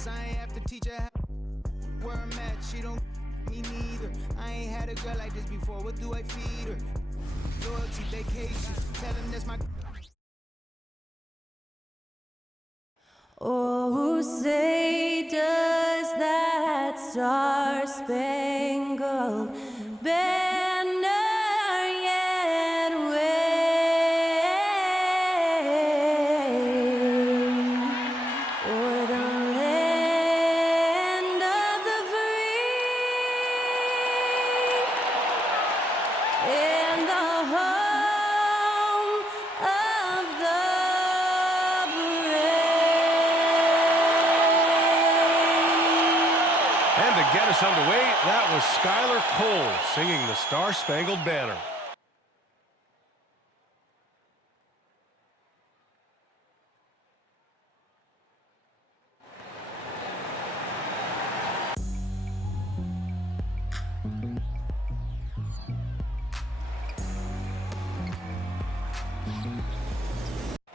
Guess I ain't have to teach her where I'm at. She don't me neither. I ain't had a girl like this before. What do I feed her? Loyalty, vacations. Tell them that's my. Oh, say does that star-spangled banner yet wave o'er the land of the free and the home of the And to get us underway, that was Skylar Cole singing the Star-Spangled Banner.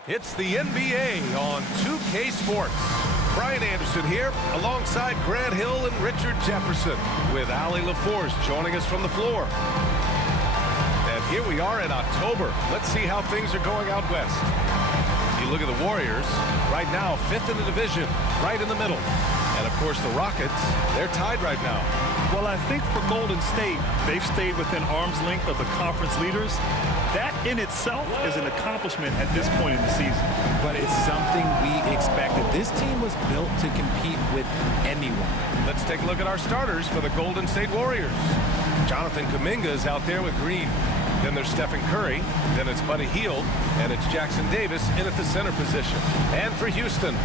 It's the NBA on 2K Sports. Brian Anderson here, alongside Grant Hill and Richard Jefferson, with Allie LaForce joining us from the floor. And here we are in October. Let's see how things are going out west. You look at the Warriors, right now 5th in the division, right in the middle. And of course the Rockets, they're tied right now. Well, I think for Golden State, they've stayed within arm's length of the conference leaders. That in itself is an accomplishment at this point in the season. But it's something we expected. This team was built to compete with anyone. Let's take a look at our starters for the Golden State Warriors. Jonathan Kuminga is out there with Green. Then there's Stephen Curry. Then it's Buddy Hield. And it's Jackson Davis in at the center position. And for Houston,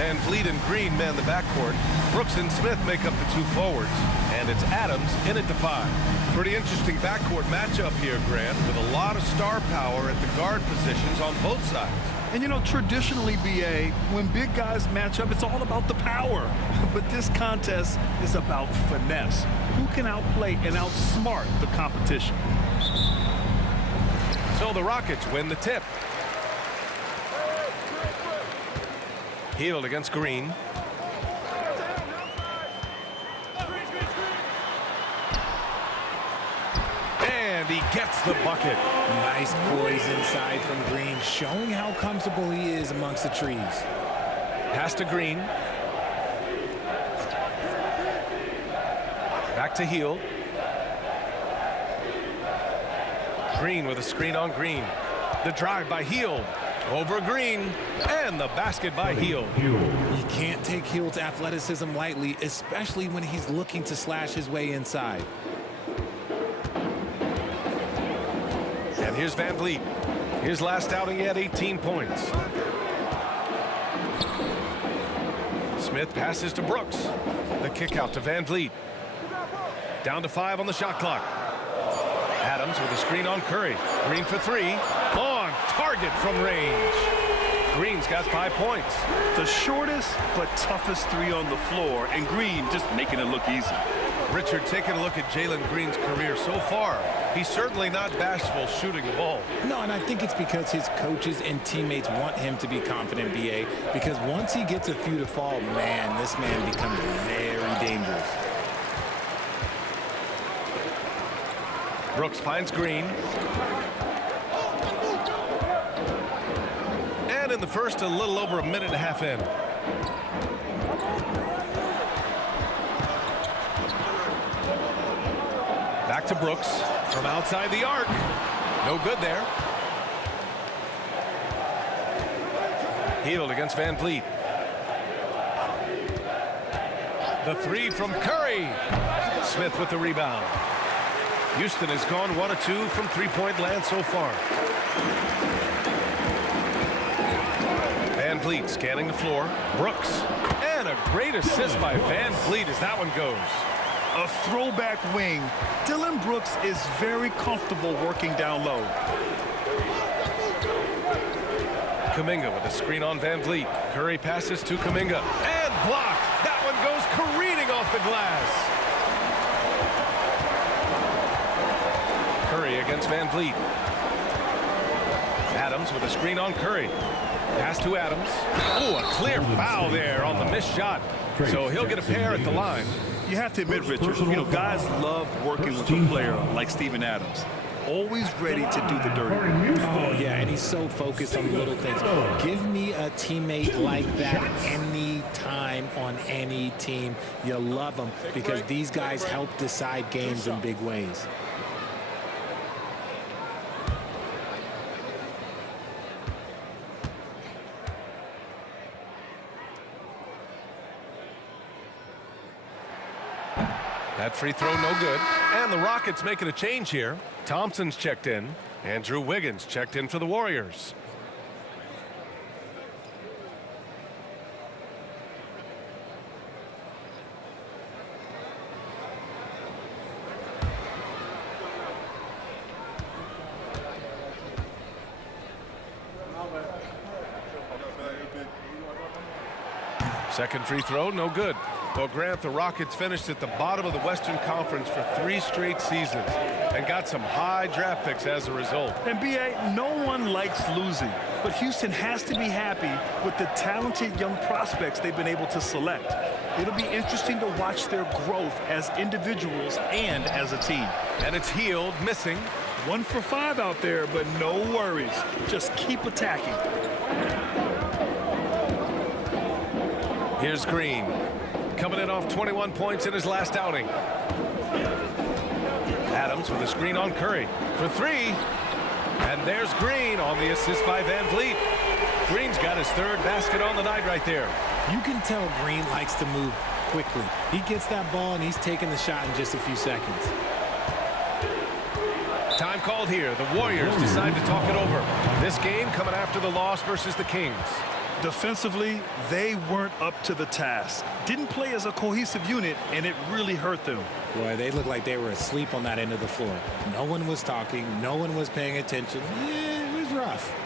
Van Vliet and Green man the backcourt. Brooks and Smith make up the two forwards. And it's Adams in at the 5. Pretty interesting backcourt matchup here, Grant, with a lot of star power at the guard positions on both sides. And you know, traditionally, BA, when big guys match up, it's all about the power. But this contest is about finesse. Who can outplay and outsmart the competition? So the Rockets win the tip. Hield against Green. And he gets the bucket. Nice poise inside from Green, showing how comfortable he is amongst the trees. Pass to Green. Back to Hield. Green with a screen on Green. The drive by Hield. Over Green. And the basket by Hield. You can't take Hield's athleticism lightly, especially when he's looking to slash his way inside. And here's Van Vliet. His last outing, he had 18 points. Smith passes to Brooks. The kick out to Van Vliet. Down to 5 on the shot clock. Adams with a screen on Curry. Green for 3. On target from range. Green's got 5 points. The shortest but toughest 3 on the floor, and Green just making it look easy. Richard, taking a look at Jalen Green's career so far, he's certainly not bashful shooting the ball. No, and I think it's because his coaches and teammates want him to be confident, BA, because once he gets a few to fall, man, this man becomes very dangerous. Brooks finds Green. And in the first, a little over a minute and a half in. Back to Brooks from outside the arc. No good there. Hield against Van Vliet. The 3 from Curry. Smith with the rebound. Houston has gone 1 of 2 from three-point land so far. Van Vliet scanning the floor. Brooks. And a great assist by Van Vliet as that one goes. A throwback wing. Dylan Brooks is very comfortable working down low. Kuminga with a screen on Van Vliet. Curry passes to Kuminga. And blocked. That one goes careening off the glass. Curry against Van Vliet. Adams with a screen on Curry. Pass to Adams. Oh, a clear foul there on the missed shot. So he'll get a pair at the line. You have to admit, Richard, guys love working with a player like Steven Adams. Always ready to do the dirty work. Oh, yeah, and he's so focused on the little things. Give me a teammate like that any time on any team. You love them because these guys help decide games in big ways. That free throw no good. And the Rockets making a change here. Thompson's checked in. Andrew Wiggins checked in for the Warriors. Second free throw, no good. Well, Grant, the Rockets finished at the bottom of the Western Conference for 3 straight seasons and got some high draft picks as a result. And B.A., no one likes losing, but Houston has to be happy with the talented young prospects they've been able to select. It'll be interesting to watch their growth as individuals and as a team. And it's Hield missing. 1 for 5 out there, but no worries. Just keep attacking. Here's Green. Coming in off 21 points in his last outing. Adams with a screen on Curry for 3. And there's Green on the assist by Van Vliet. Green's got his 3rd basket on the night right there. You can tell Green likes to move quickly. He gets that ball and he's taking the shot in just a few seconds. Time called here. The Warriors decide to talk it over. This game coming after the loss versus the Kings. Defensively, they weren't up to the task. Didn't play as a cohesive unit, and it really hurt them. Boy, they looked like they were asleep on that end of the floor. No one was talking. No one was paying attention. Yeah, it was rough.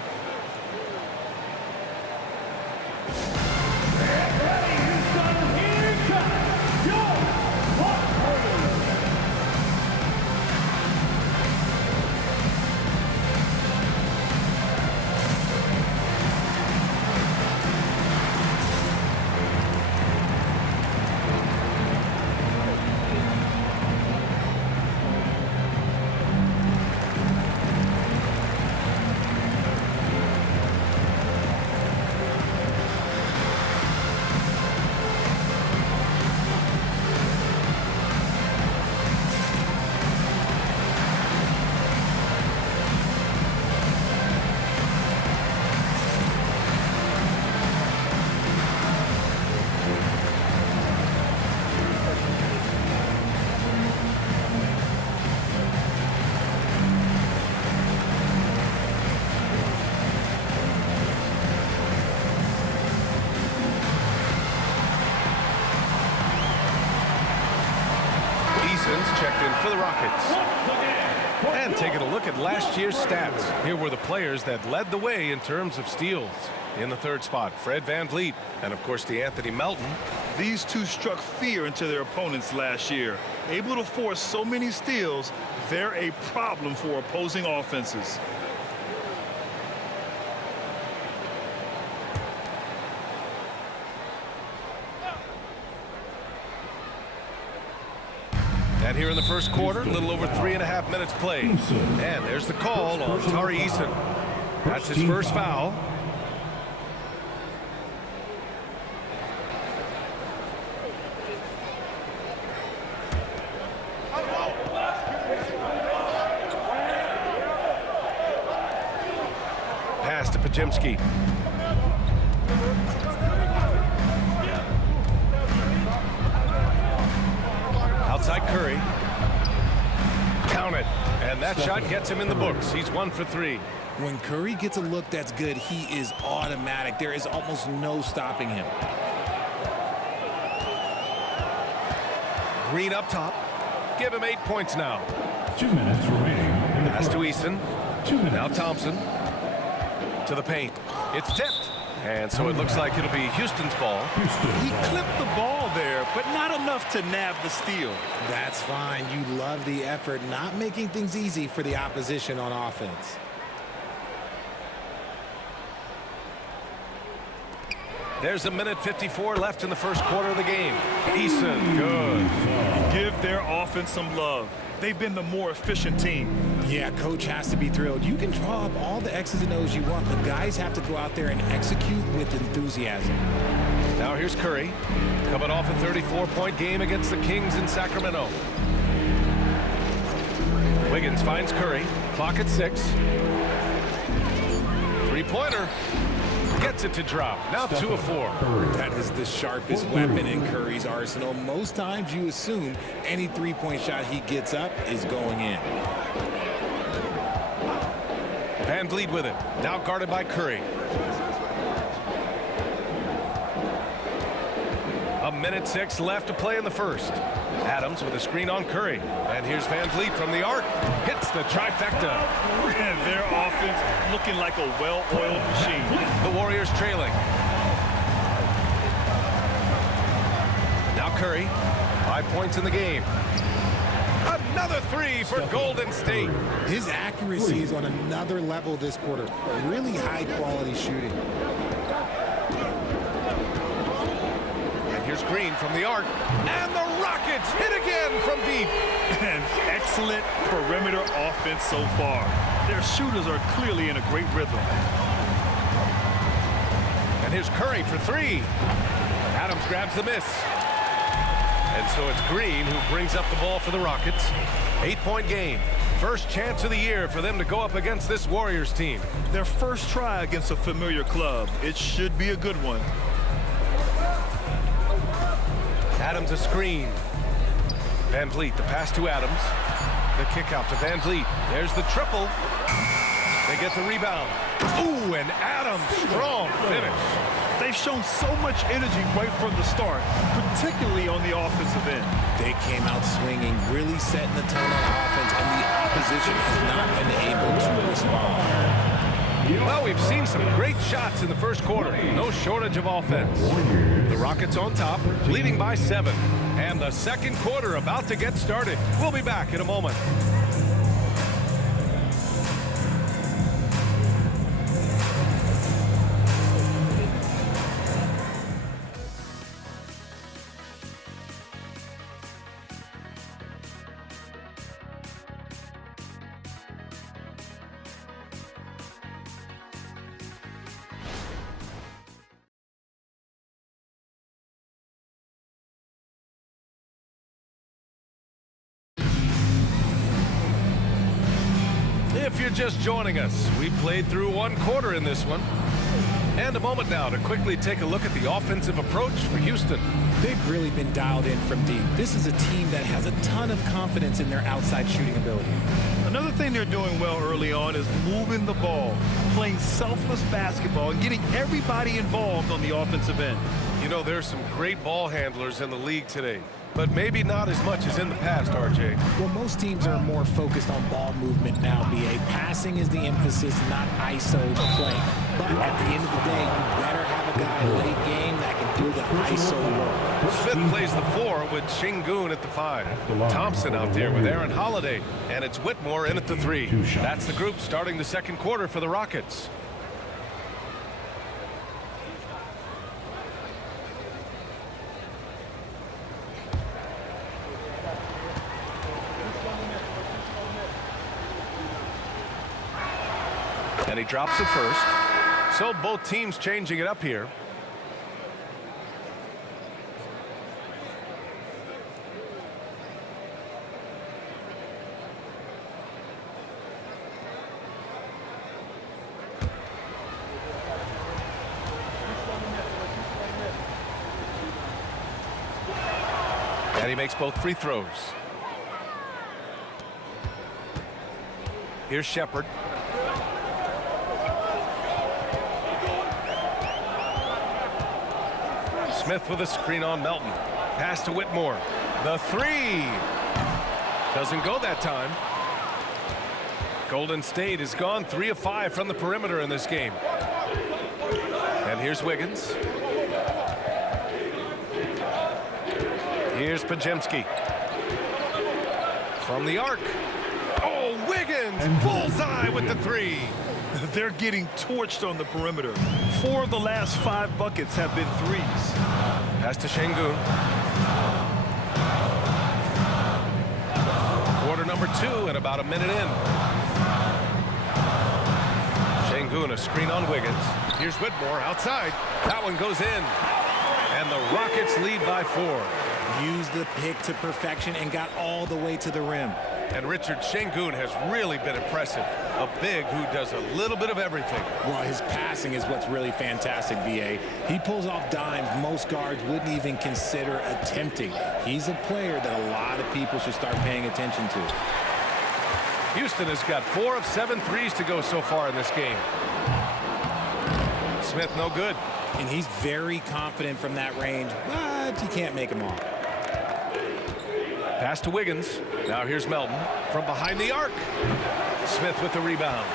Checked in for the Rockets. And taking a look at last year's stats. Here were the players that led the way in terms of steals. In the 3rd spot, Fred VanVleet, and of course DeAnthony Melton. These two struck fear into their opponents last year. Able to force so many steals, they're a problem for opposing offenses. And here in the first quarter, a little over 3.5 minutes played. And there's the call on Tari Eason. That's his first foul. Pass to Podziemski. Outside Curry. Count it. And that shot gets him in the books. He's 1 for 3. When Curry gets a look that's good, he is automatic. There is almost no stopping him. Green up top. Give him 8 points now. 2 minutes remaining. Pass to Eason. 2 minutes. Now Thompson. To the paint. It's tipped. And so it looks like it'll be Houston's ball. He clipped the ball there, but not enough to nab the steal. That's fine. You love the effort, not making things easy for the opposition on offense. There's a minute 54 left in the first quarter of the game. Eason, good. Give their offense some love. They've been the more efficient team. Yeah, coach has to be thrilled. You can draw up all the X's and O's you want, but guys have to go out there and execute with enthusiasm. Now here's Curry, coming off a 34-point game against the Kings in Sacramento. Wiggins finds Curry, clock at 6. Three-pointer, gets it to drop. Now 2 of 4. That is the sharpest weapon in Curry's arsenal. Most times you assume any three-point shot he gets up is going in. Van Vliet with it, now guarded by Curry. A minute 6 left to play in the first. Adams with a screen on Curry. And here's Van Vliet from the arc. Hits the trifecta. And their offense looking like a well-oiled machine. The Warriors trailing. Now Curry, 5 points in the game. Another 3 for Golden State. His accuracy is on another level this quarter. Really high-quality shooting. Here's Green from the arc, and the Rockets hit again from deep. An excellent perimeter offense so far. Their shooters are clearly in a great rhythm. And here's Curry for 3. Adams grabs the miss. And so it's Green who brings up the ball for the Rockets. 8-point game. First chance of the year for them to go up against this Warriors team. Their first try against a familiar club. It should be a good one. Adams a screen. Van Vliet, the pass to Adams. The kick out to Van Vliet. There's the triple. They get the rebound. Ooh, and Adams, strong finish. They've shown so much energy right from the start, particularly on the offensive end. They came out swinging, really setting the tone on offense, and the opposition has not been able to respond. Well, we've seen some great shots in the first quarter. No shortage of offense. The Rockets on top, leading by 7. And the second quarter about to get started. We'll be back in a moment. If you're just joining us, we played through 1 quarter in this one. And a moment now to quickly take a look at the offensive approach for Houston. They've really been dialed in from deep. This is a team that has a ton of confidence in their outside shooting ability. Another thing they're doing well early on is moving the ball, playing selfless basketball, and getting everybody involved on the offensive end. You know, there's some great ball handlers in the league today, but maybe not as much as in the past, RJ. Well, most teams are more focused on ball movement now, BA. Passing is the emphasis, not ISO play. But at the end of the day, you better have a guy late game that can do the ISO work. Smith plays the 4 with Şengün at the 5. Thompson out there with Aaron Holiday. And it's Whitmore in at the 3. That's the group starting the second quarter for the Rockets. And he drops it first. So both teams changing it up here. And he makes both free throws. Here's Shepherd. Smith with a screen on Melton. Pass to Whitmore. The 3. Doesn't go that time. Golden State has gone 3 of 5 from the perimeter in this game. And here's Wiggins. Here's Podziemski. From the arc. Oh, Wiggins! Bullseye with the 3. They're getting torched on the perimeter. 4 of the last 5 buckets have been threes. Pass to Şengün. Quarter number 2 and about a minute in. Şengün, a screen on Wiggins. Here's Whitmore outside. That one goes in. And the Rockets lead by 4. Used the pick to perfection and got all the way to the rim. And Richard, Şengün has really been impressive. A big who does a little bit of everything. Well, his passing is what's really fantastic, B.A. He pulls off dimes most guards wouldn't even consider attempting. He's a player that a lot of people should start paying attention to. Houston has got 4 of 7 threes to go so far in this game. Smith no good. And he's very confident from that range, but you can't make him all. Pass to Wiggins. Now here's Melton from behind the arc. Smith with the rebound.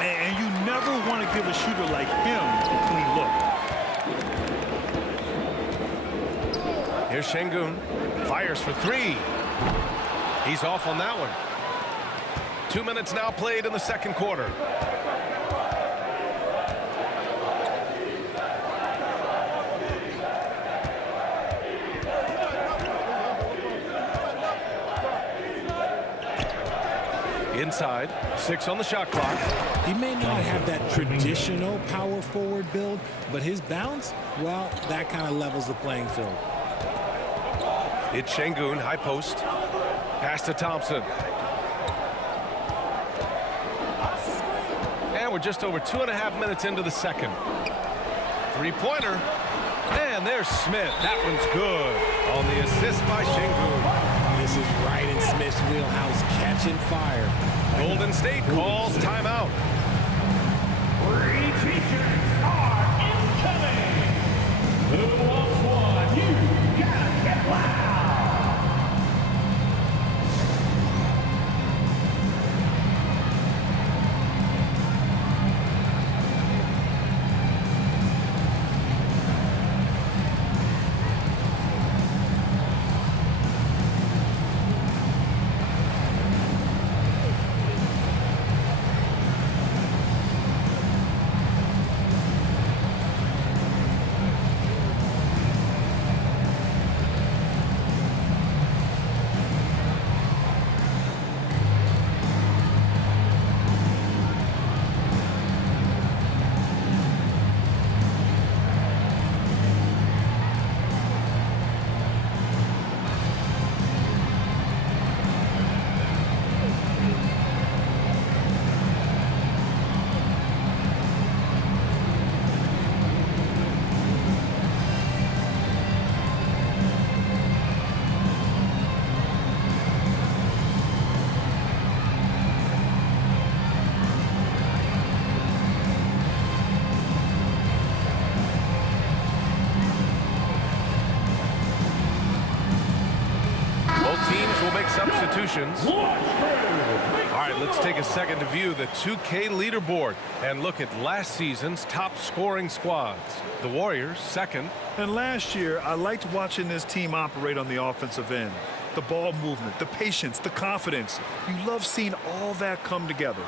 And you never want to give a shooter like him a clean look. Here's Şengün. Fires for 3. He's off on that one. 2 minutes now played in the second quarter. Inside, 6 on the shot clock. He may not have that traditional power forward build, but his bounce, well, that kind of levels the playing field. It's Şengün, high post. Pass to Thompson. And we're just over 2.5 minutes into the second. 3-pointer. And there's Smith. That one's good on the assist by Şengün. This is right in Smith's wheelhouse, catching fire. Golden State calls timeout. Three teachers are incoming. Who wants one? You gotta get loud. Substitutions. All right, let's take a second to view the 2K leaderboard and look at last season's top scoring squads. The Warriors, second. And last year, I liked watching this team operate on the offensive end. The ball movement, the patience, the confidence. You love seeing all that come together.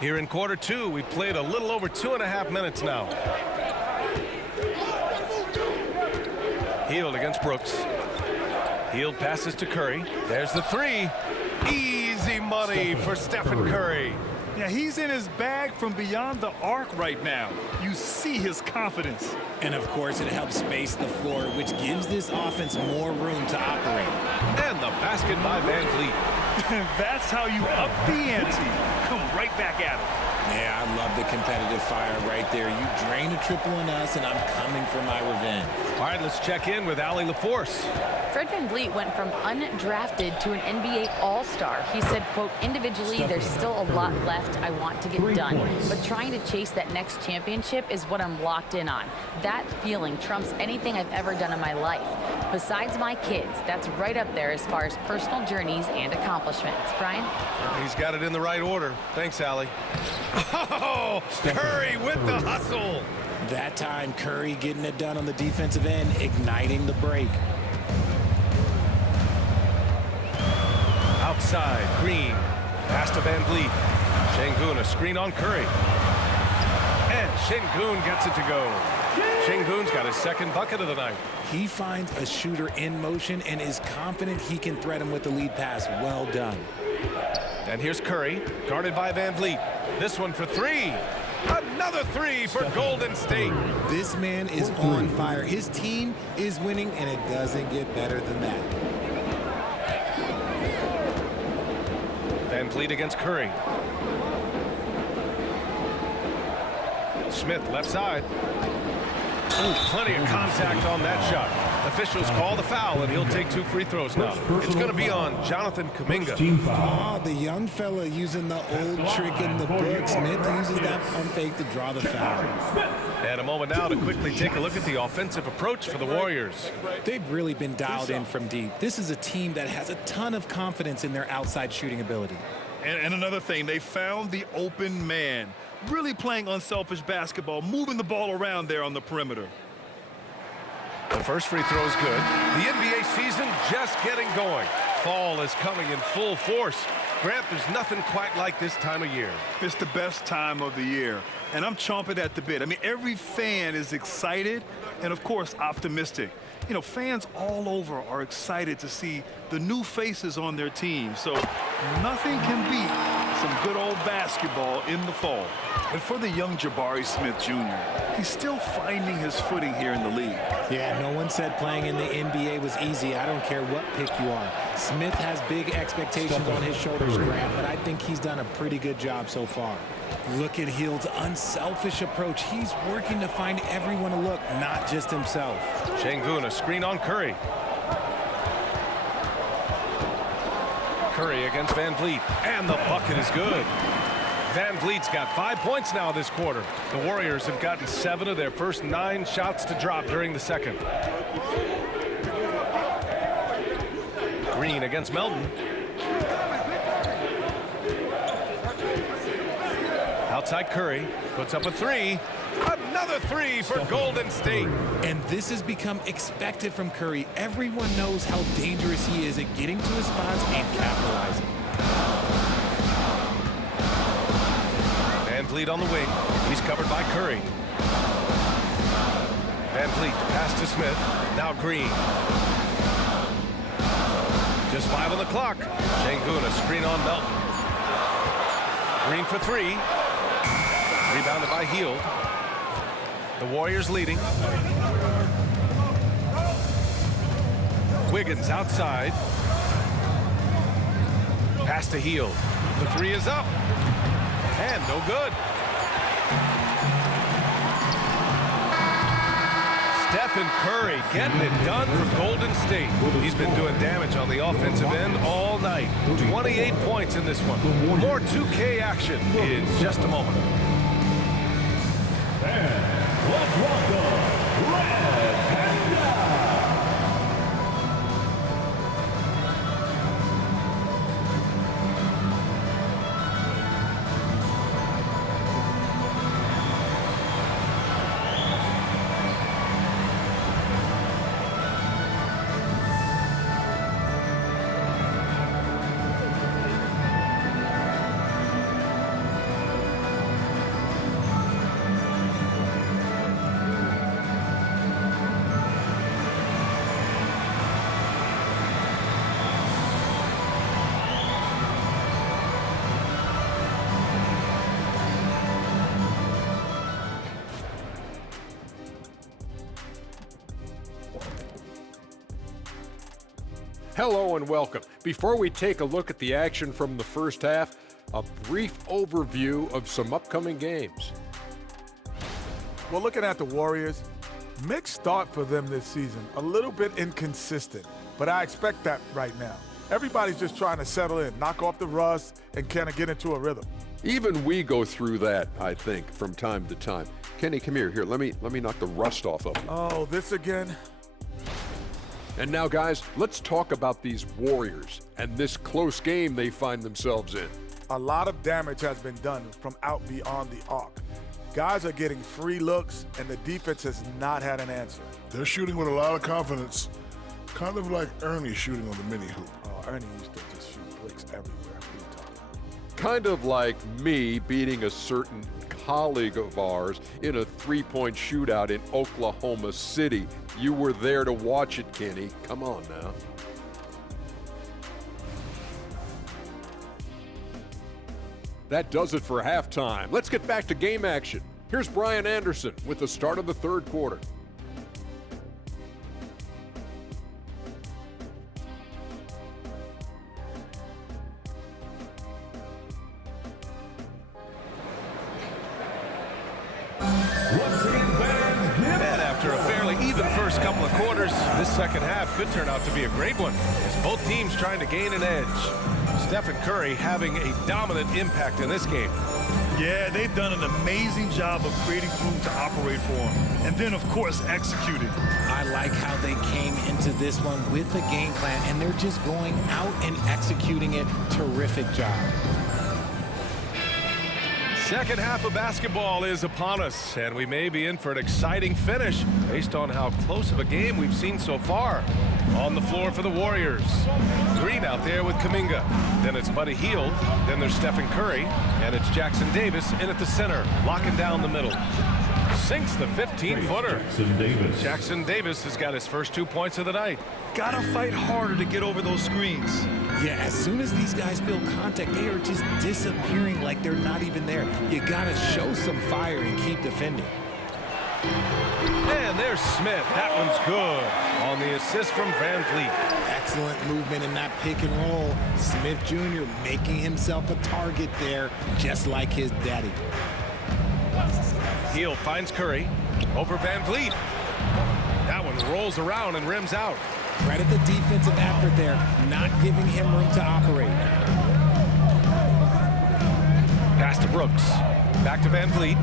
Here in quarter 2, we've played a little over 2.5 minutes now. Hield against Brooks. Hield passes to Curry. There's the 3. Easy money for Stephen Curry. Yeah, he's in his bag from beyond the arc right now. You see his confidence. And of course, it helps space the floor, which gives this offense more room to operate. And the basket by Van Vliet. That's how you up the ante. Come right back at him. Yeah, I love the competitive fire right there. You drain a triple on us, and I'm coming for my revenge. All right, let's check in with Allie LaForce. Fred Van Vliet went from undrafted to an NBA All-Star. He said, quote, individually, there's still a lot left I want to get done, but trying to chase that next championship is what I'm locked in on. That feeling trumps anything I've ever done in my life. Besides my kids, that's right up there as far as personal journeys and accomplishments. Brian? He's got it in the right order. Thanks, Allie. Oh, Curry with the hustle. That time, Curry getting it done on the defensive end, igniting the break. outside. Green. Pass to Van Vliet. Şengün, a screen on Curry. And Şengün gets it to go. Şengün's got his second bucket of the night. He finds a shooter in motion and is confident he can thread him with the lead pass. Well done. And here's Curry, guarded by Van Vliet. This one for three. Another three for Golden State. This man is on fire. His team is winning, and it doesn't get better than that. Van Vliet against Curry. Smith left side. Ooh, plenty of contact on that shot. Officials call the foul, and he'll take 2 free throws now. It's going to be on Jonathan Kuminga. Oh, the young fella using the old trick in the book. Smith uses that pump fake to draw the foul. And a moment now to quickly take a look at the offensive approach for the Warriors. They've really been dialed in from deep. This is a team that has a ton of confidence in their outside shooting ability. And another thing, they found the open man. Really playing unselfish basketball, moving the ball around there on the perimeter. The first free throw is good. The NBA season just getting going. Fall is coming in full force. Grant, there's nothing quite like this time of year. It's the best time of the year, and I'm chomping at the bit. I mean, every fan is excited and, of course, optimistic. You know, fans all over are excited to see the new faces on their team. So nothing can beat some good old basketball in the fall. And for the young Jabari Smith Jr., he's still finding his footing here in the league. Yeah, no one said playing in the NBA was easy. I don't care what pick you are. Smith has big expectations on his shoulders, Grant, but I think he's done a pretty good job so far. Look at Hield's unselfish approach. He's working to find everyone to look, not just himself. Şengün, a screen on Curry. Curry against Van Vliet, and the bucket is good. Van Vliet's got 5 points now this quarter. The Warriors have gotten 7 of their first 9 shots to drop during the second. Green against Melton. Outside Curry, puts up a 3. Another 3 for Golden State. And this has become expected from Curry. Everyone knows how dangerous he is at getting to his spots and capitalizing. Van Vliet on the wing. He's covered by Curry. Van Vliet pass to Smith. Now Green. Just 5 on the clock. Şengün, a screen on Melton. Green for 3. Rebounded by Hield. The Warriors leading. Wiggins outside. Pass to Hield. The 3 is up. And no good. Stephen Curry getting it done for Golden State. He's been doing damage on the offensive end all night. 28 points in this one. More 2K action in just a moment. Let's welcome Red Panda. Hello and welcome. Before we take a look at the action from the first half, a brief overview of some upcoming games. Well, looking at the Warriors, mixed start for them this season. A little bit inconsistent, but I expect that right now. Everybody's just trying to settle in, knock off the rust, and kind of get into a rhythm. Even we go through that, I think, from time to time. Kenny, come here. Here, let me knock the rust off of you. Oh, this again? And now, guys, let's talk about these Warriors and this close game they find themselves in. A lot of damage has been done from out beyond the arc. Guys are getting free looks, and the defense has not had an answer. They're shooting with a lot of confidence, kind of like Ernie shooting on the mini hoop. Oh, Ernie used to just shoot bricks everywhere. kind of like me beating a certain colleague of ours in a three-point shootout in Oklahoma City. You were there to watch it, Kenny. Come on now. That does it for halftime. Let's get back to game action. Here's Brian Anderson with the start of the third quarter. And after a fairly even first couple of quarters, this second half could turn out to be a great one as both teams trying to gain an edge. Stephen Curry having a dominant impact in this game. Yeah, they've done an amazing job of creating room to operate for him. And then, of course, executing. I like how they came into this one with a game plan, and they're just going out and executing it. Terrific job. Second half of basketball is upon us, and we may be in for an exciting finish based on how close of a game we've seen so far. On the floor for the Warriors, Green out there with Kuminga. Then it's Buddy Hield. Then there's Stephen Curry, and it's Jackson Davis in at the center, locking down the middle. Sinks the 15-footer. Jackson Davis has got his first 2 points of the night. Gotta fight harder to get over those screens. Yeah, as soon as these guys feel contact, they are just disappearing like they're not even there. You gotta show some fire and keep defending. And there's Smith. That one's good on the assist from Van Vliet. Excellent movement in that pick and roll. Smith Jr. making himself a target there, just like his daddy. Hield finds Curry over Van Vliet. That one rolls around and rims out. Credit the defensive effort there, not giving him room to operate. Pass to Brooks. Back to Van Vliet.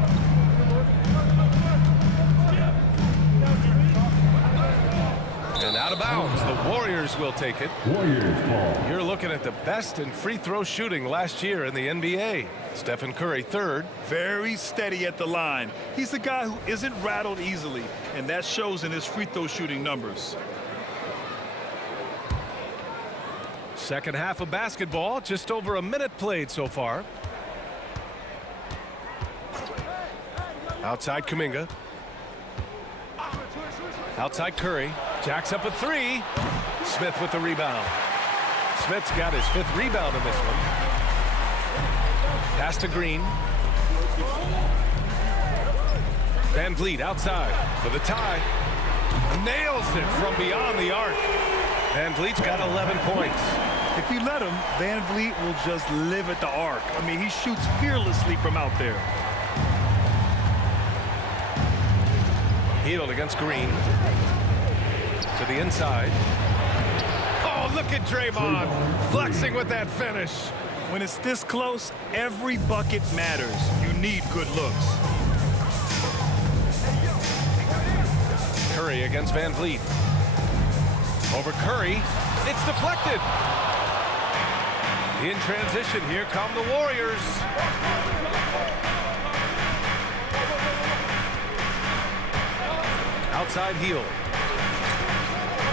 And out of bounds. The Warriors will take it. Warriors ball. You're looking at the best in free throw shooting last year in the NBA. Stephen Curry third. Very steady at the line. He's the guy who isn't rattled easily, and that shows in his free throw shooting numbers. Second half of basketball, just over a minute played so far. Outside Kuminga. Outside Curry. Jacks up a three. Smith with the rebound. Smith's got his fifth rebound in this one. Pass to Green. Van Vliet outside for the tie. Nails it from beyond the arc. Van Vliet's got 11 points. If you let him, Van Vliet will just live at the arc. I mean, he shoots fearlessly from out there. Hield against Green. To the inside. Oh, look at Draymond flexing with that finish. When it's this close, every bucket matters. You need good looks. Curry against Van Vliet. Over Curry. It's deflected. In transition, here come the Warriors. Outside Hield.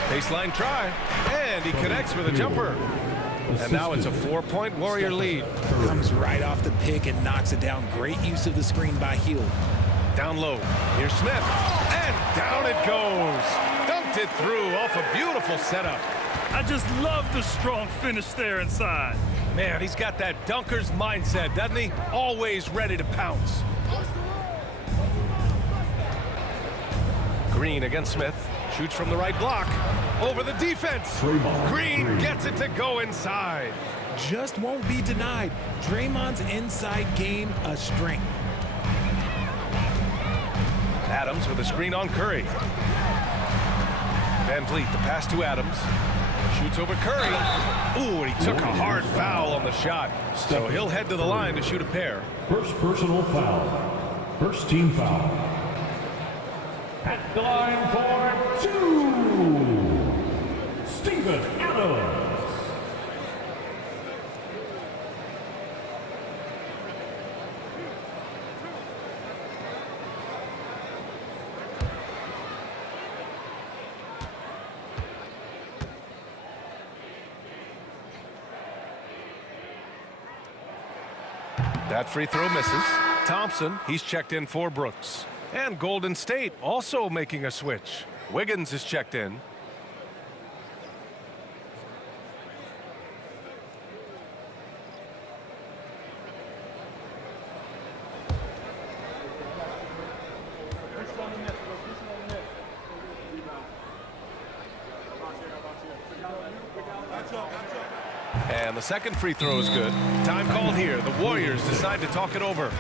Baseline try, and he connects with a jumper. And now it's a 4-point Warrior lead. Comes right off the pick and knocks it down. Great use of the screen by Hield. Down low, here's Smith, and down it goes. Dunked it through off a beautiful setup. I just love the strong finish there inside. Man, he's got that dunker's mindset, doesn't he? Always ready to pounce. Green against Smith. Shoots from the right block. Over the defense. Green gets it to go inside. Just won't be denied. Draymond's inside game a strength. Adams with a screen on Curry. Van Vliet, the pass to Adams. Shoots over Curry. Ooh, and he took a hard foul on the shot. So he'll head to the line to shoot a pair. First personal foul. First team foul. At the line for two, Steven Adams. That free throw misses. Thompson, he's checked in for Brooks. And Golden State also making a switch. Wiggins is checked in. And the second free throw is good. Time called here. The Warriors decide to talk it over.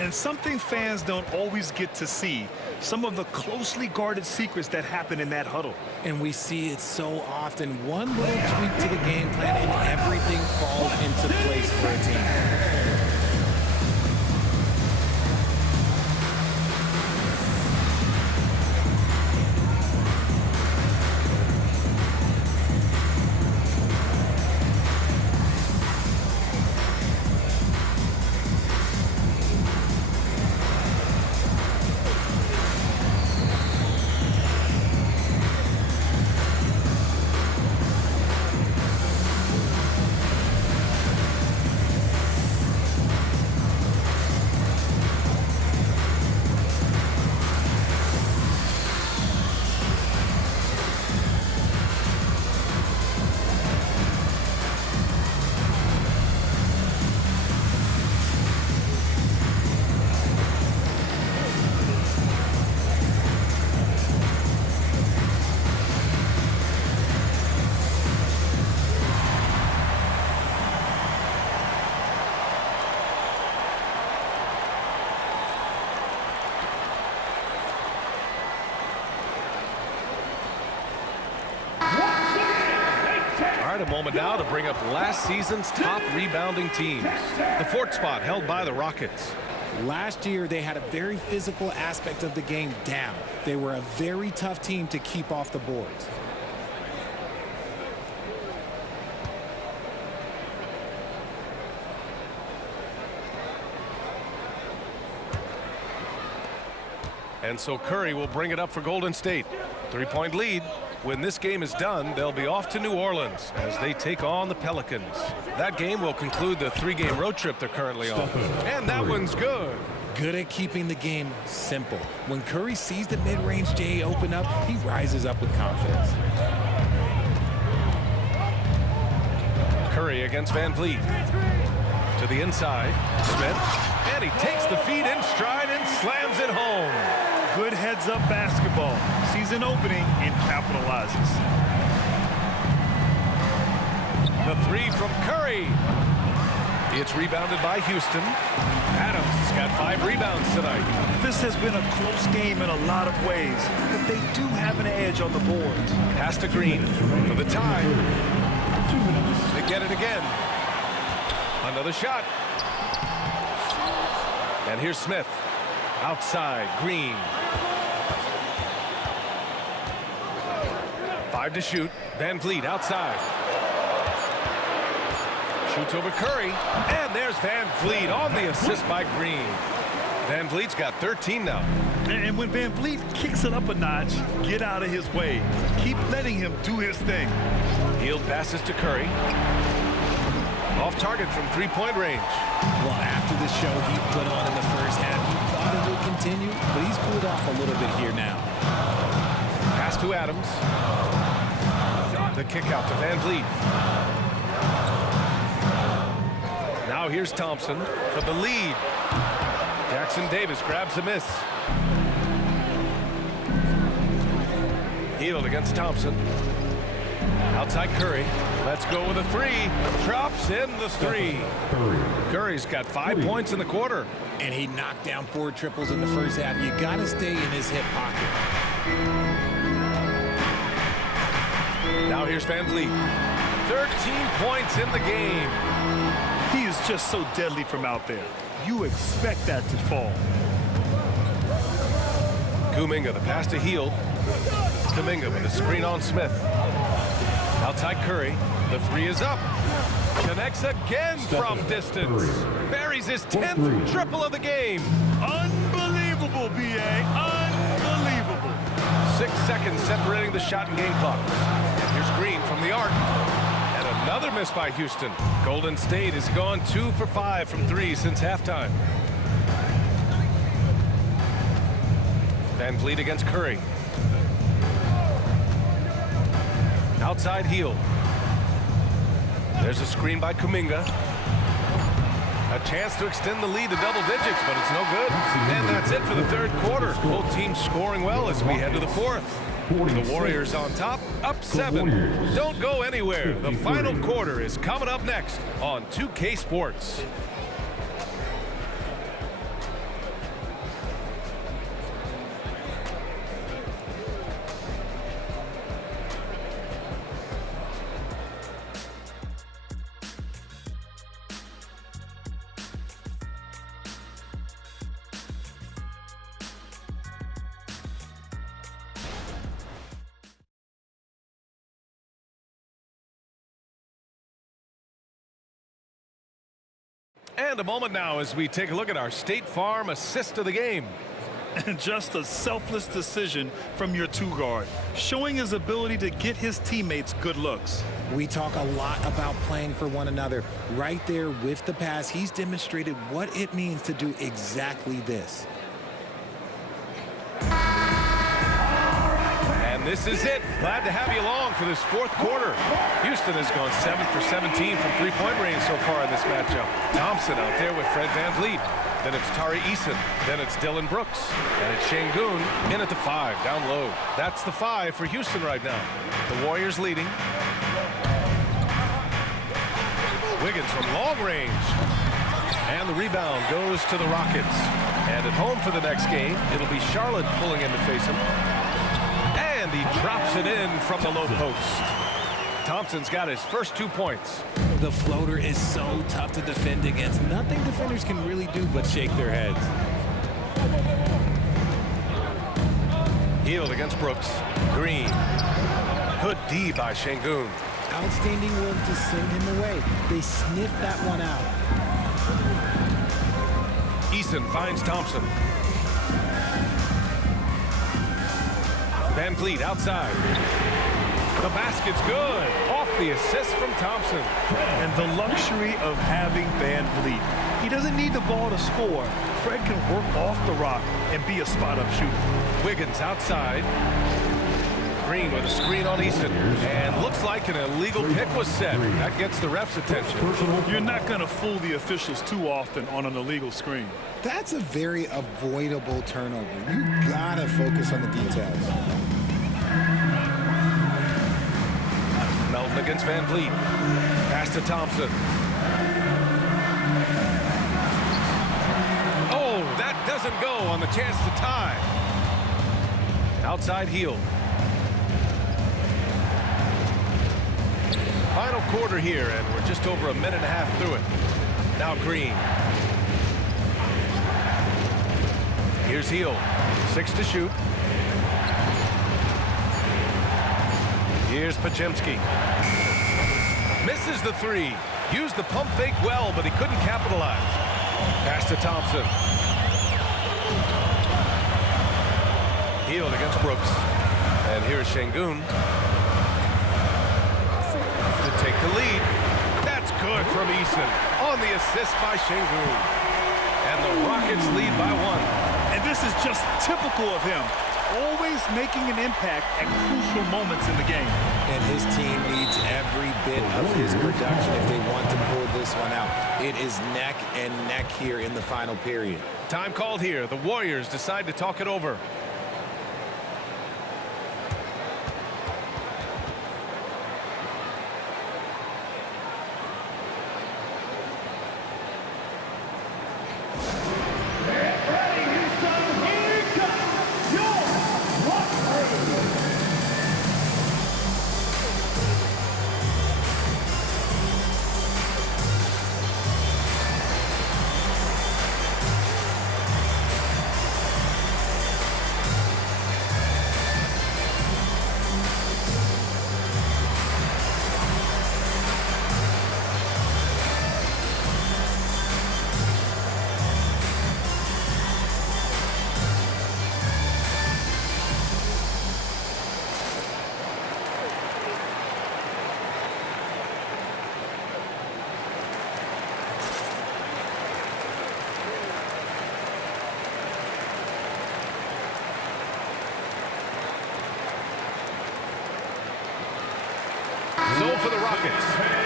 And something fans don't always get to see, some of the closely guarded secrets that happen in that huddle. And we see it so often. One little tweak to the game plan and everything falls into place for a team. A moment now to bring up last season's top rebounding teams. The fourth spot held by the Rockets. Last year, they had a very physical aspect of the game down. They were a very tough team to keep off the boards. And so Curry will bring it up for Golden State. 3-point lead. When this game is done, they'll be off to New Orleans as they take on the Pelicans. That game will conclude the 3-game road trip they're currently on. And that one's good. Good at keeping the game simple. When Curry sees the mid-range J open up, he rises up with confidence. Curry against Van Vliet. To the inside, Smith. And he takes the feed in stride and slams it home. Good heads-up basketball. Sees an opening and capitalizes. The three from Curry. It's rebounded by Houston. Adams has got 5 rebounds tonight. This has been a close game in a lot of ways, but they do have an edge on the boards. Pass to Green for the tie. They get it again. Another shot. And here's Smith. Outside, Green. 5 to shoot. Van Vliet outside. Shoots over Curry. And there's Van Vliet on the assist by Green. Van Vliet's got 13 now. And when Van Vliet kicks it up a notch, get out of his way. Keep letting him do his thing. Hield passes to Curry. Off target from 3-point range. Well, after the show he put on in the first half, he thought it would continue, but he's cooled off a little bit here now. Pass to Adams. The kick out to Van Vliet. Now here's Thompson for the lead. Jackson Davis grabs a miss. Hield against Thompson. Outside Curry. Let's go with a 3. Drops in the 3. Curry's got 5 points in the quarter. And he knocked down 4 triples in the first half. You got to stay in his hip pocket. Now here's Van Vliet. 13 points in the game. He is just so deadly from out there. You expect that to fall. Kuminga, the pass to Hield. Kuminga with a screen on Smith. Outside Curry. The 3 is up. Connects again from distance. Buries his 10th triple of the game. Unbelievable, B.A. Unbelievable. 6 seconds separating the shot and game clock. And here's Green from the arc. And Another miss by Houston. Golden State has gone 2 for 5 from 3 since halftime. Van Vliet against Curry. Outside heel. There's a screen by Kuminga. A chance to extend the lead to double digits, but it's no good. And that's it for the third quarter. Both teams scoring well as we head to the fourth. The Warriors on top, up 7. Don't go anywhere. The final quarter is coming up next on 2K Sports. And a moment now as we take a look at our State Farm assist of the game. And just a selfless decision from your two-guard, showing his ability to get his teammates good looks. We talk a lot about playing for one another. Right there with the pass, he's demonstrated what it means to do exactly this. And this is it. Glad to have you along for this fourth quarter. Houston has gone 7 for 17 from three-point range so far in this matchup. Thompson out there with Fred VanVleet. Then it's Tari Eason. Then it's Dylan Brooks. And it's Şengün in at the 5, down low. That's the 5 for Houston right now. The Warriors leading. Wiggins from long range. And the rebound goes to the Rockets. And at home for the next game, it'll be Charlotte pulling in to face him. And he drops it in from the low post. Thompson's got his first 2 points. The floater is so tough to defend against. Nothing defenders can really do but shake their heads. Hield against Brooks. Green. Good D by Şengün. Outstanding work to send him away. They sniffed that one out. Eason finds Thompson. VanVleet outside. The basket's good. Off the assist from Thompson. And the luxury of having VanVleet. He doesn't need the ball to score. Fred can work off the rock and be a spot-up shooter. Wiggins outside. Green with a screen on Eason. And looks like an illegal pick was set. That gets the ref's attention. You're not going to fool the officials too often on an illegal screen. That's a very avoidable turnover. You gotta focus on the details. Melton against VanVleet. Pass to Thompson. Oh, that doesn't go on the chance to tie. Outside heel. Final quarter here, and we're just over a minute and a half through it. Now Green. Here's Hield. 6 to shoot. Here's Podziemski. Misses the 3. Used the pump fake well, but he couldn't capitalize. Pass to Thompson. Hield against Brooks. And here's Şengün to take the lead. That's good from Eason on the assist by Şengün. And the Rockets lead by 1. And this is just typical of him. Always making an impact at crucial moments in the game. And his team needs every bit of his production if they want to pull this one out. It is neck and neck here in the final period. Time called here. The Warriors decide to talk it over. for the Rockets.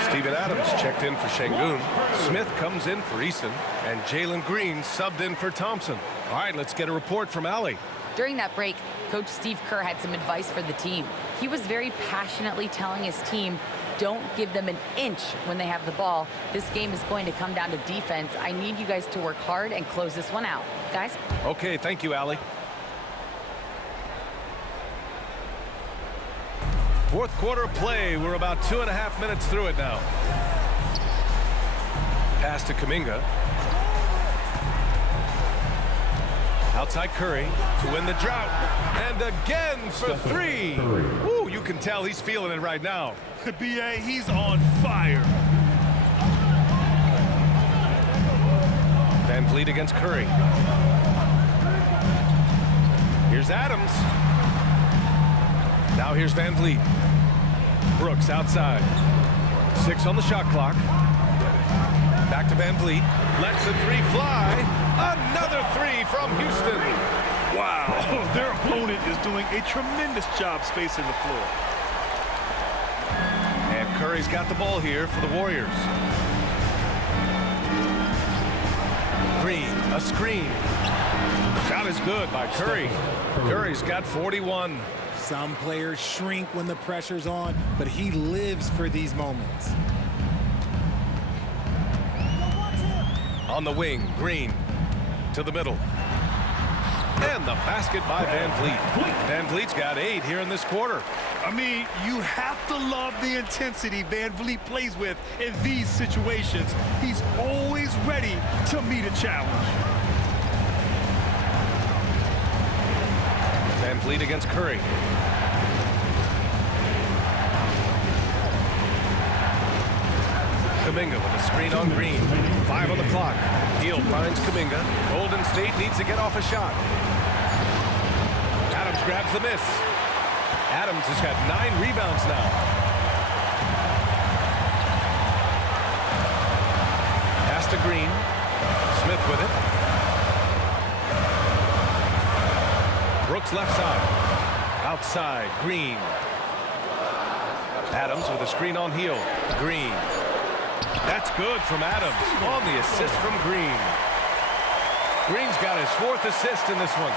Steven Adams checked in for Şengün. Smith comes in for Eason. And Jalen Green subbed in for Thompson. All right, let's get a report from Allie. During that break, Coach Steve Kerr had some advice for the team. He was very passionately telling his team, don't give them an inch when they have the ball. This game is going to come down to defense. I need you guys to work hard and close this one out. Guys? Okay, thank you, Allie. Fourth quarter play. We're about 2.5 minutes through it now. Pass to Kuminga. Outside Curry to win the drought. And again for three. Woo, you can tell he's feeling it right now. B.A., he's on fire. Van Vliet against Curry. Here's Adams. Now here's Van Vliet. Brooks outside. 6 on the shot clock. Back to Van Vliet. Lets the three fly. Another three from Houston. Wow, their opponent is doing a tremendous job spacing the floor. And Curry's got the ball here for the Warriors. Green, a screen. Shot is good by Curry. Curry's got 41. Some players shrink when the pressure's on, but he lives for these moments. On the wing, Green to the middle. And the basket by Van Vliet. Van Vliet's got 8 here in this quarter. I mean, you have to love the intensity Van Vliet plays with in these situations. He's always ready to meet a challenge. Van Vliet against Curry. Kuminga with a screen on Green. 5 on the clock. Hield finds Kuminga. Golden State needs to get off a shot. Adams grabs the miss. Adams has got 9 rebounds now. Pass to Green. Smith with it. Brooks left side. Outside, Green. Adams with a screen on Hield. Green. That's good from Adams on the assist from Green. Green's got his 4th assist in this one.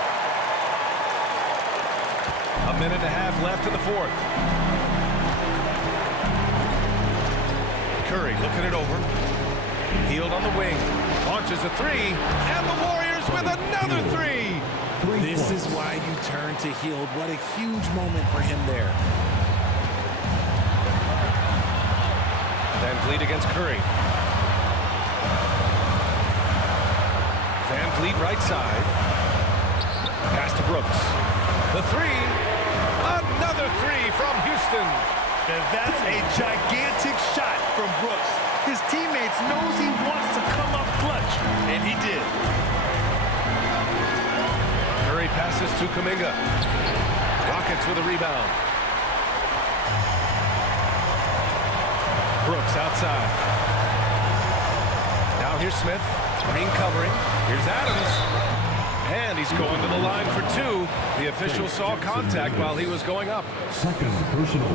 1.5 minutes left in the 4th. Curry looking it over. Hield on the wing. Launches a 3. And the Warriors with another 3. This is why you turn to Hield. What a huge moment for him there. Van Vliet against Curry. Van Vliet right side. Pass to Brooks. The 3. Another 3 from Houston. And that's a gigantic shot from Brooks. His teammates knows he wants to come up clutch, and he did. Curry passes to Kuminga. Rockets with a rebound. Brooks outside. Now here's Smith. Green covering. Here's Adams. And he's going to the line for 2. The official saw contact while he was going up.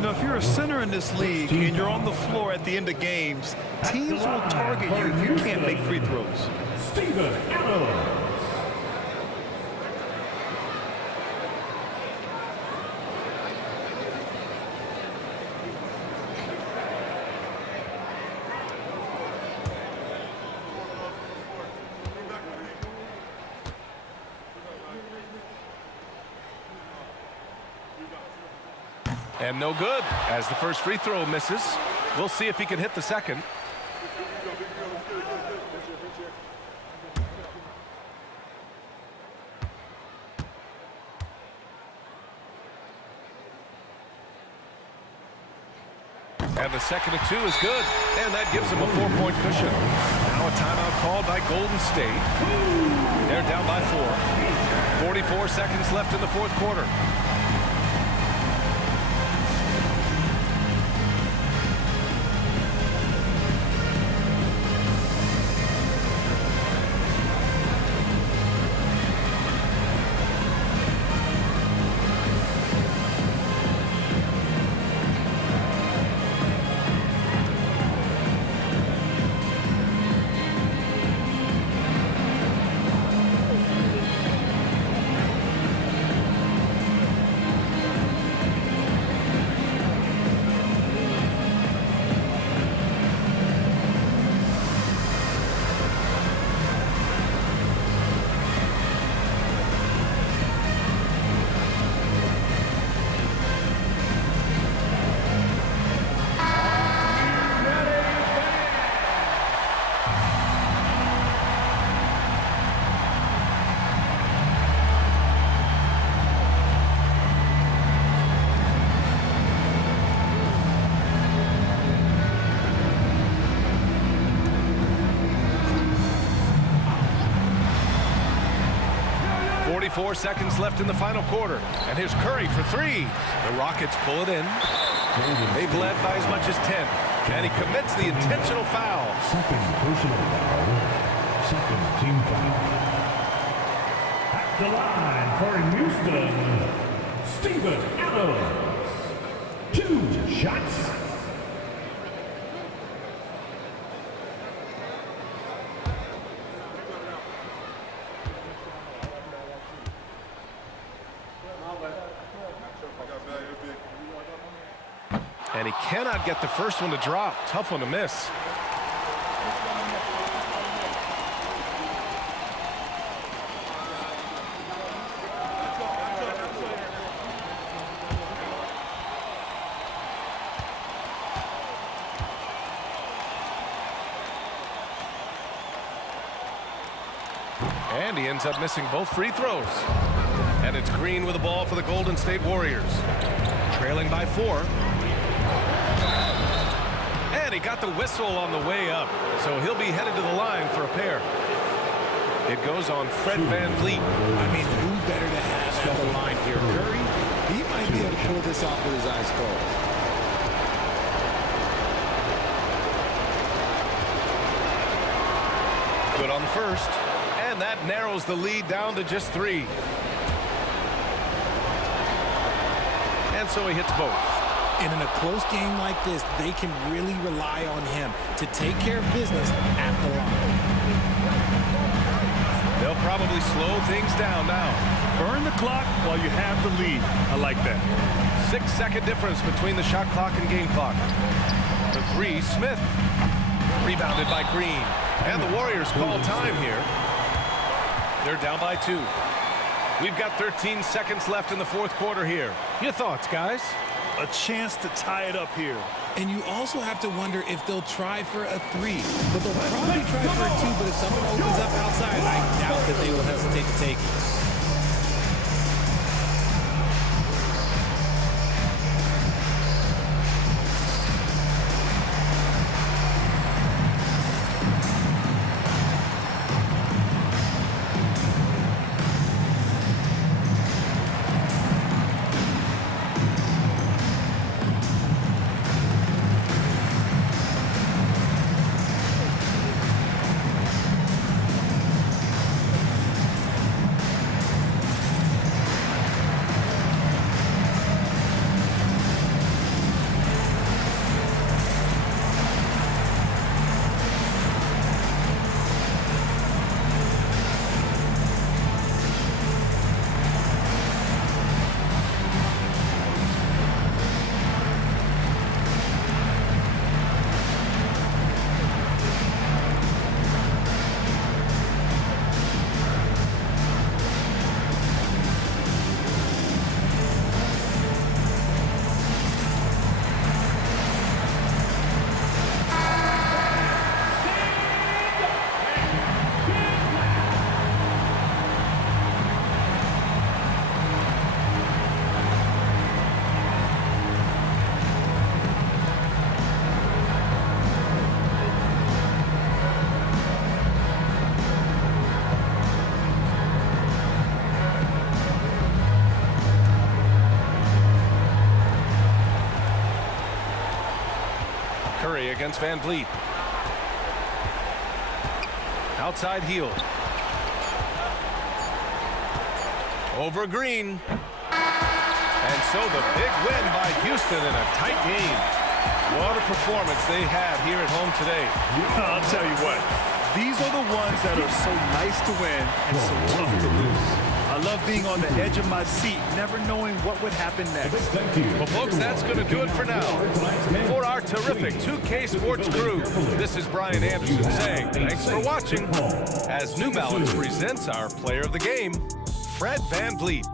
Now, if you're a center in this league and you're on the floor at the end of games, teams will target you if you can't make free throws. Steven Adams. And no good as the first free throw misses. We'll see if he can hit the second. And the second of 2 is good. And that gives him a 4-point cushion. Now a timeout called by Golden State. They're down by 4. 44 seconds left in the 4th quarter. 44 seconds left in the final quarter. And here's Curry for three. The Rockets pull it in. They've led by as much as 10. And he commits the intentional foul. Second personal foul. Second team foul. At the line for Houston, Steven Adams. 2 shots. And he cannot get the first one to drop. Tough one to miss. And he ends up missing both free throws. And it's Green with the ball for the Golden State Warriors. Trailing by 4. And he got the whistle on the way up, so he'll be headed to the line for a pair. It goes on Fred VanVleet. I mean, who better to have at the line here? Curry, he might be able to pull this off with his eyes closed. Good on the first, and that narrows the lead down to just 3. And so he hits both. And in a close game like this, they can really rely on him to take care of business at the line. They'll probably slow things down now. Burn the clock while you have the lead. I like that. 6-second difference between the shot clock and game clock. The 3, Smith. Rebounded by Green. And the Warriors call time here. They're down by 2. We've got 13 seconds left in the fourth quarter here. Your thoughts, guys? A chance to tie it up here. And you also have to wonder if they'll try for a 3. But they'll probably try for a 2, but if someone opens up outside, I doubt that they will hesitate to take it. Curry against VanVleet. Outside heel. Over Green. And so the big win by Houston in a tight game. What a performance they had here at home today. I'll tell you what, these are the ones that are so nice to win and so tough to lose. I love being on the edge of my seat, never knowing what would happen next. Well, folks, that's going to do it for now. For our terrific 2K Sports crew, this is Brian Anderson saying thanks for watching as New Balance presents our player of the game, Fred VanVleet.